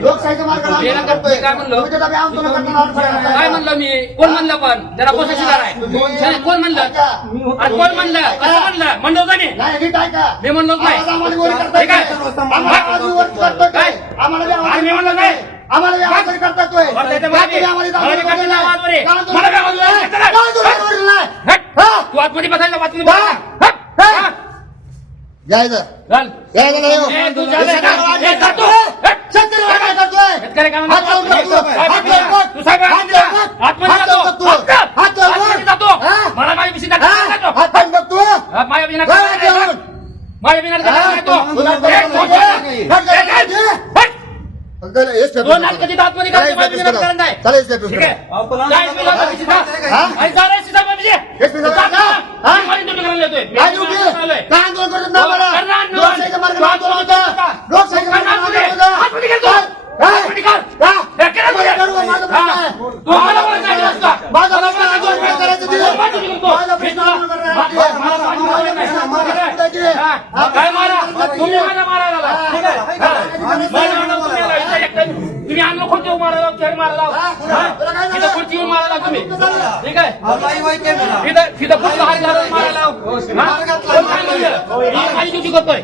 लोकशाहीचा मार्ग काय म्हणलं मी? कोण म्हणलं? पण जरा पोषशीदार आहे कोण म्हणलं? आणि कोण म्हणलं? कसं म्हणलं? म्हणलो का मी? मी म्हणलो नाही मी म्हणलो नाही तू आतमध्ये बसायला वाचली मला माझ्या विषयी दोन कधी आतमध्ये तुम्ही आणलं खुर्ची मारायला चेअर मारायला खुर्ची मारायला तुम्ही ठीक आहे तिथं पुढचं हात घालून मारायला माझी ड्युटी करतोय